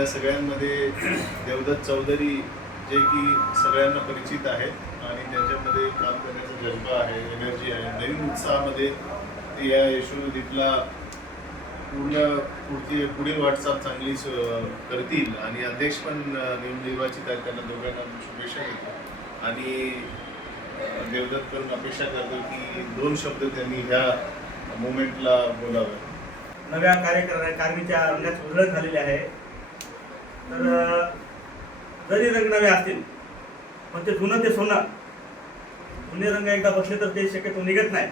आपल्या सगळ्यांमध्ये देवदत्त चौधरी जे की सगळ्यांना परिचित आहेत आणि त्यांच्यामध्ये काम करण्याचा जज्बा आहे एनर्जी आहे. नवीन उत्साहामध्ये ते या यशोदीपला पूर्ण पुढची पुढील वाटचाल चांगली करतील. आणि अध्यक्ष पण अ, निर्वाचित आहेत त्यांना दोघांना शुभेच्छा देतो. आणि देवदत्त करून अपेक्षा करतो की दोन शब्द त्यांनी ह्या मोमेंटला बोलावे. नव्या कार्यकर कारणीच्या रंगाची उलट झालेली आहे. तर जरी रंगनवे असतील पण ते जुनं ते सोनं जुने रंग एकदा बसले तर ते शक्यतो निघत नाही.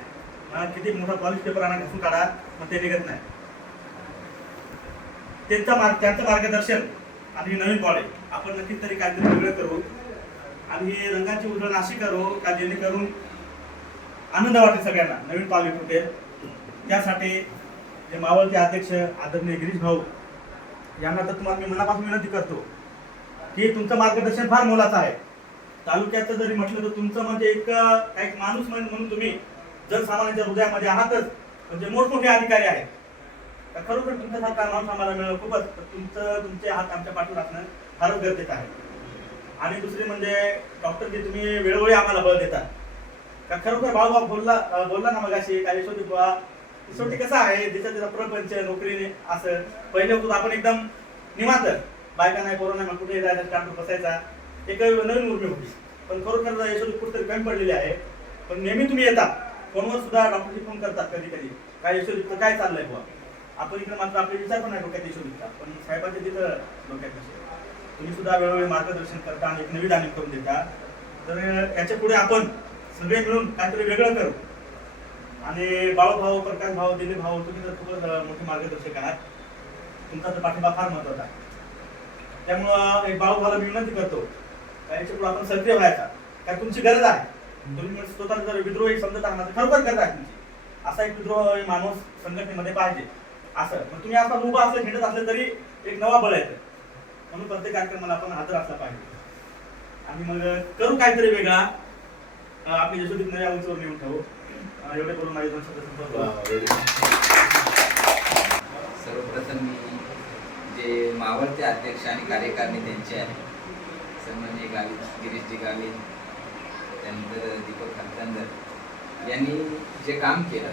मला किती मोठा पॉलिश पेपर आणा घासून काढा पण ते निघत नाही. त्यांचा मार्ग त्यांचं मार्गदर्शन आणि नवीन कॉलेज आपण नक्कीच तरी काहीतरी वेगळं करू. आणि हे रंगाची उधळण अशी करू का जेणेकरून आनंद वाटेल सगळ्यांना. नवीन पावली होते त्यासाठी जे मावळचे अध्यक्ष आदरणीय गिरीश भाऊ यांना तर तुम्हाला मी मनापासून विनंती करतो की तुमचं मार्गदर्शन फार मोलाचं आहे. तालुक्याचं जरी म्हटलं तर तुमचं म्हणजे एक एक माणूस म्हणून तुम्ही जनसामान्यांच्या हृदयामध्ये आहातच. म्हणजे मोठमोठे अधिकारी आहेत. तर खरोखर तुमच्यासारखा माणूस आम्हाला मिळणं खूपच तर तुमचं तुमचे हात आमच्या पाठीवर असणं फारच गरजेचं आहे. आणि दुसरे म्हणजे डॉक्टर जे तुम्ही वेळोवेळी आम्हाला बळ देतात. का खरोखर बाळूबा बोलला बोलला ना मग अशी काय यशोदी बुवा शेवटी कसं आहे ज्याच्या त्याचा प्रपंच नोकरीने असं. पहिले होतो आपण एकदम निवांत. बायका नाही कोरोना नाही कुठे जायचं स्टँडवर बसायचा. एक नवीन उर्मी होती. पण खरोखर यशोदी कुठेतरी कमी पडलेली आहे. पण नेहमी तुम्ही येता. फोनवर सुद्धा डॉक्टरशी फोन करतात कधी कधी काय यशोदीचं काय चाललंय बुवा? आपण इकडे मात्र आपले विचार पण नाही डोक्यात यशोदीचा पण साहेबांच्या तिथं डोक्यात कसे तुम्ही सुद्धा वेळोवेळी मार्गदर्शन करता आणि एक नवी जाणीव करून देता. तर याच्यापुढे आपण सगळे मिळून काहीतरी वेगळं करू. आणि बाळूभाऊ प्रकाश भाऊ दिलीप भाऊ तुम्ही तर खूपच मोठे मार्गदर्शक आहात. तुमचा तर पाठिंबा फार महत्त्वाचा आहे. त्यामुळं एक बाळूभाऊला मी विनंती करतो याच्यापुढे आपण सक्रिय व्हायचा. कारण तुमची गरज आहे. तुम्ही म्हणजे स्वतः जर विद्रोह समजत आहात तर खरोखर गरज आहे तुमची. असा एक विद्रोह माणूस संघटनेमध्ये पाहिजे. असं. मग तुम्ही आता उभा असं हिंडत असले तरी एक नवा बळ येतं. म्हणून प्रत्येक कार्यक्रमाला आपण हजर असला पाहिजे. आणि मग करू काहीतरी वेगळा. आपली यशोदीत नव्या उंचीवर नेऊन ठेवू. एवढे बोलून माझे दोन शब्द सर्वप्रथम मी जे मावळते अध्यक्ष आणि कार्यकारिणी त्यांचे आहे सन्मान्य गावी गिरीशजी गावी त्यानंतर दीपक खरतंदर यांनी जे काम केलं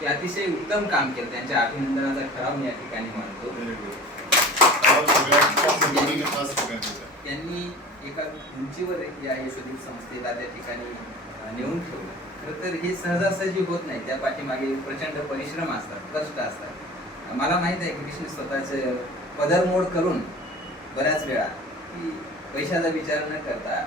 ते अतिशय उत्तम काम केलं. त्यांच्या अभिनंदनाचा ठराव मी या ठिकाणी मानतो. त्यांनी एका उंचीवर या सदी संस्थेला त्या ठिकाणी नेऊन ठेवलं. तर हे सहजासहजी होत नाही. त्या पाठीमागे प्रचंड परिश्रम असतात कष्ट असतात. मला माहीत आहे की कृष्ण स्वतःच पदरमोड करून बऱ्याच वेळा की पैशाचा विचार न करता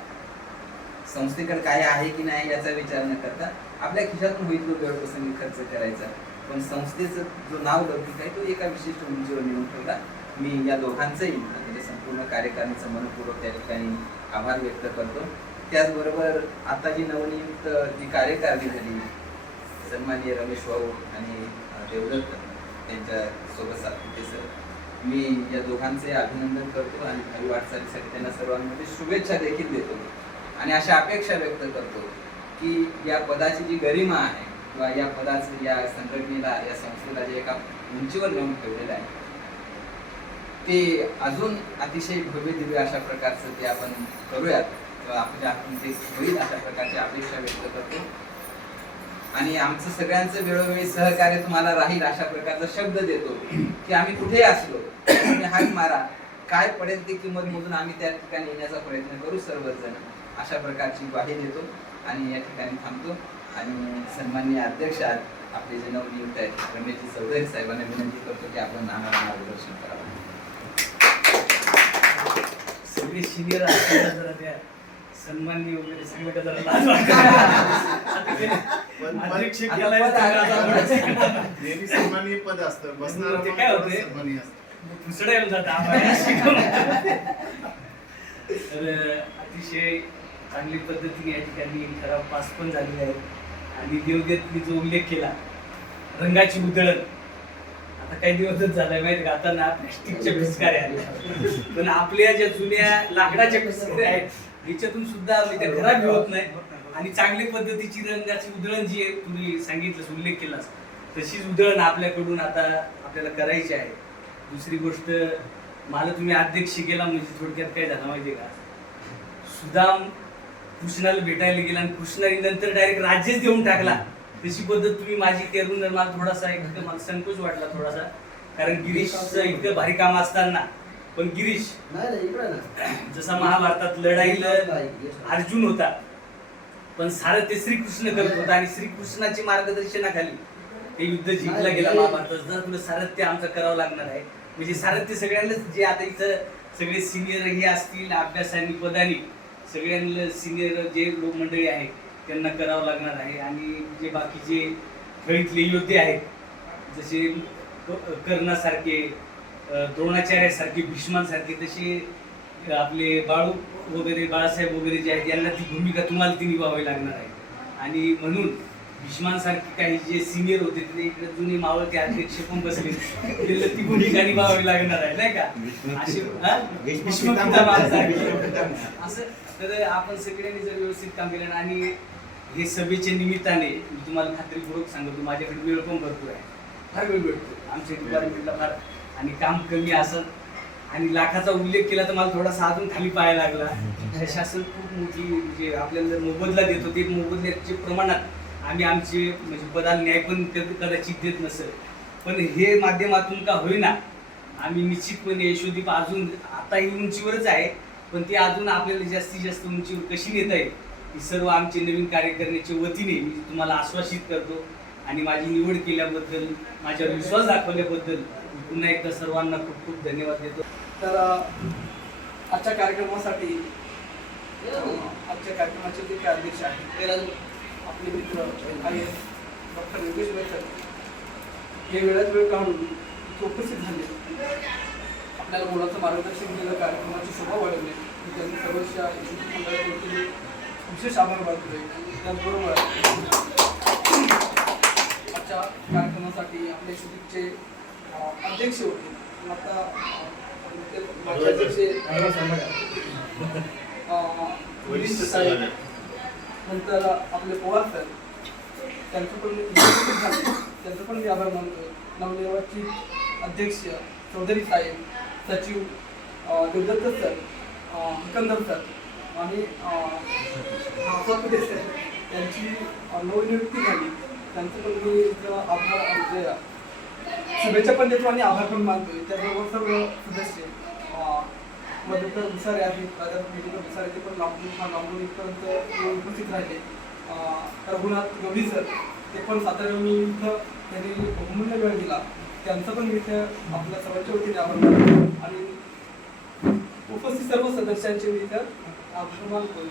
संस्थेकडे काय आहे की नाही याचा विचार न करता आपल्या खिशातून होईल तो वेळप्रसंगी खर्च करायचा. पण संस्थेचं जो नाव लौकिक आहे तो एका विशिष्ट उंचीवर नेऊन ठेवला. मी या दोघांचंही म्हणजे संपूर्ण कार्यकारणीचं मनपूर्वक त्या ठिकाणी आभार व्यक्त करतो. त्याचबरोबर आता जी नवनियुक्त जी कार्यकारिणी झाली सन्माननीय रमेश भाऊ आणि देवदत्त त्यांच्यासोबत साथीचे सर मी या दोघांचे अभिनंदन करतो आणि काही वाटचालीसाठी त्यांना सर्वांमध्ये शुभेच्छा देखील देतो. आणि अशा अपेक्षा व्यक्त करतो की या पदाची जी गरिमा आहे किंवा या पदाचं या संघटनेला या संस्थेला जे एका उंचीवर नेऊन ठेवलेलं आहे ते अजून अतिशय भव्य दिव्य अशा प्रकारचं ते आपण करूयात. आपल्या ते होईल अशा प्रकारची अपेक्षा व्यक्त करतो. आणि आमचं सगळ्यांचं वेळोवेळी सहकार्य तुम्हाला राहील अशा प्रकारचा शब्द देतो की आम्ही कुठेही असलो तुम्ही हाक मारा. काय पडेल ती किंमत मोजून आम्ही त्या ठिकाणी येण्याचा प्रयत्न करू सर्वजण. अशा प्रकारची ग्वाही देतो आणि या ठिकाणी थांबतो. आणि सन्माननीय अध्यक्ष आपले जे नवनियुक्त आहेत रमेशजी चौधरी साहेबांना विनंती करतो की आपण आम्हाला मार्गदर्शन करावं. सगळे सिनियर असताना जरा त्या सन्माननी वगैरे सगळं जरा लाज वाटते. अध्यक्ष आता केलाय पद आहे. तर आता नेहमी सन्मानीय पद असतं बसणार ते काय होते? सन्मानीय असतं जातं आम्हाला. तर अतिशय चांगली पद्धतीने या ठिकाणी ठराव पास पण झालेले आहेत आणि देवदेतनी जो उल्लेख केला रंगाची उधळण आता काही दिवसच झालाय माहिती का आता ना प्लॅस्टिकच्या पिचकाऱ्या आल्या पण आपल्या ज्या जुन्या लाकडाच्या पिचकाऱ्या आहेत याच्यातून सुद्धा म्हणजे त्या खराब होत नाही. आणि चांगली पद्धतीची रंगाची उधळण जी आहे तुम्ही सांगितलं उल्लेख केलास. तशीच उधळण आपल्याकडून आता आपल्याला करायची आहे. दुसरी गोष्ट मला तुम्ही अध्यक्ष केला म्हणजे थोडक्यात काय झालं माहितीये का? सुदाम कृष्णाला भेटायला गेला आणि कृष्णाने नंतर डायरेक्ट राज्यच देऊन टाकला. तशी पद्धत तुम्ही माझी करून मला थोडासा एक मला संकोच वाटला थोडासा. कारण गिरीशचं इतकं भारी काम असताना पण गिरीश नाही नाही इकडे ना जसा महाभारतात लढाईला अर्जुन होता पण सारं ते श्रीकृष्ण करत होता आणि श्रीकृष्णाची मार्गदर्शनाखाली ते युद्ध जिंकला गेला महाभारतात. जर तुला सारथ्य आमचं करावं लागणार आहे म्हणजे सारथ्य सगळ्यांनाच जे आता इथं सगळे सिनियर हे असतील अभ्यासाने पदानी सगळ्यांना सिनियर जे लोक मंडळी आहेत त्यांना करावं लागणार आहे. आणि जे बाकीचे खेळीतले योद्धे आहेत जसे कर्णासारखे द्रोणाचार्यासारखे भीष्मांसारखे तसे आपले बाळू वगैरे बाळासाहेब वगैरे जे आहेत यांना ती भूमिका तुम्हाला ती निभावावी लागणार आहे. आणि म्हणून भीष्मांसारखे काही जे सिनियर होते ते इकडे जुने मावळते अध्यक्ष पण बसले. ती भूमिका निभावावी लागणार आहे नाही का? असे? भीष्म. असं तर आपण सगळ्यांनी जर व्यवस्थित काम केलं आणि हे सभेच्या निमित्ताने मी तुम्हाला खात्रीपूर्वक सांगतो माझ्याकडे वेळ पण भरपूर आहे. फार वेळ भेटतो. आमच्या डिपार्टमेंटला फार आणि काम कमी असत. आणि लाखाचा उल्लेख केला तर मला थोडासा अजून खाली पाहायला लागला. प्रशासन शासन खूप मोठी म्हणजे आपल्याला जर मोबदला देतो ते मोबदल्याचे प्रमाणात आम्ही आमचे म्हणजे पदाला न्याय पण कदाचित देत नसेल. पण हे माध्यमातून का होईना आम्ही निश्चितपणे यशोदीप अजून आता ही उंचीवरच आहे. पण ते अजून आपल्याला जास्तीत जास्त उंचीवर कशी नेता येईल ही सर्व आमचे नवीन कार्य करण्याच्या वतीने मी तुम्हाला आश्वासित करतो. आणि माझी निवड केल्याबद्दल माझ्यावर विश्वास दाखवल्याबद्दल पुन्हा एकदा सर्वांना खूप खूप धन्यवाद देतो. तर आजच्या कार्यक्रमासाठी आजच्या कार्यक्रमाचे जे काही अध्यक्ष आहेत आपले मित्र आहे डॉक्टर योगेश वैद्य हे वेळात वेळ काढून इथे उपस्थित झाले. आपल्याला मुलाचं मार्गदर्शन केलं कार्यक्रमाची शोभा वाढवली. मी त्यांनी सर्वच्या मंडळावरती विशेष आभार मानतोय. त्याचबरोबर आजच्या कार्यक्रमासाठी आपले शुभेच्छे अध्यक्ष होते. आता अध्यक्ष साहेब. नंतर आपले पवार सर. त्यांचं पण. त्यांचं पण मी आभार मानतो नवनिर्वाचित अध्यक्ष चौधरी साहेब सचिव देवदत्त सर अ, हकंदर सर आणि नाफाकुले सर. यांची अ, नवनियुक्ती झाली. त्यांचं पण मी आभार म्हणजे शुभेच्छा पण देतो आणि आभार पण मानतो. त्याबरोबर सर्व सदस्य अ, मधुकर आहेत. दादा मेडिकल भुसारे ते पण लॉकडाऊन हा लॉकडाऊन इथपर्यंत उपस्थित राहिले. रघुनाथ गवळी सर ते पण सातारा मी इथं त्यांनी बहुमूल्य वेळ दिला. त्यांचं पण मी इथं आपल्या सर्वांच्या वतीने आभार मानतो. आणि उपस्थित सर्व सदस्यांचे मी इथं आभार मानतो.